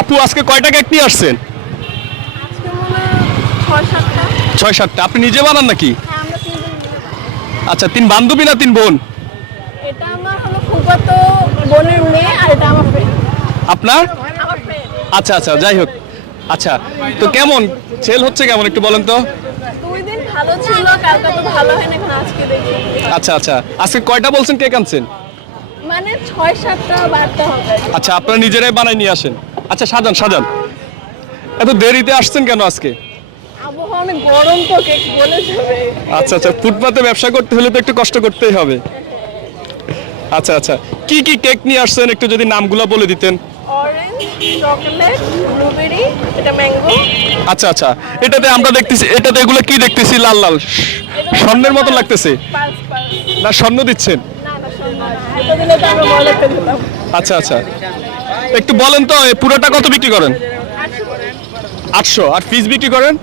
আপু আজকে কয়টা কেক নিয়ে আসছেন? ছয় সাতটা। আপনি নিজে বানান নাকি? হ্যাঁ আচ্ছা তিন বান্ধবী না তিন বোন? এটা আমার হলো ফুফাতো বোনের মেয়ে আর এটা আমার ফ্রেন্ড আপনার? আচ্ছা আচ্ছা যাই হোক। আচ্ছা তো কেমন? সেল হচ্ছে কেমন একটু বলেন তো? দুই দিন ভালো ছিল কালকে তো ভালো হয় না এখন আজকে দেখি। আচ্ছা আচ্ছা। আজকে কয়টা বলছেন কেক আনছেন? মানে ছয় সাতটা বাড়তে হবে। আচ্ছা আপনারা নিজেরাই বানাই নিয়ে আসেন। আচ্ছা সাজান সাজান। এত দেরিতে আসছেন কেন আজকে? গরম তো কেক বলে যাবে আচ্ছা আচ্ছা ফুটপাতে ব্যবসা করতে হলে তো একটু কষ্ট করতেই হবে। আচ্ছা আচ্ছা কি কি কেক নিয়ে আসছেন? একটু যদি নামগুলো বলে দিতেন। আচ্ছা আচ্ছা এটাতে আমরা দেখতেছি এটাতে এগুলো কি দেখতেছি? লাল লাল। স্বর্ণের মতো লাগতেছে। না স্বর্ণ দিচ্ছেন? আচ্ছা আচ্ছা। একটু বলেন তো পুরোটা কত বিক্রি করেন? আটশো। আর ফিস বিক্রি করেন?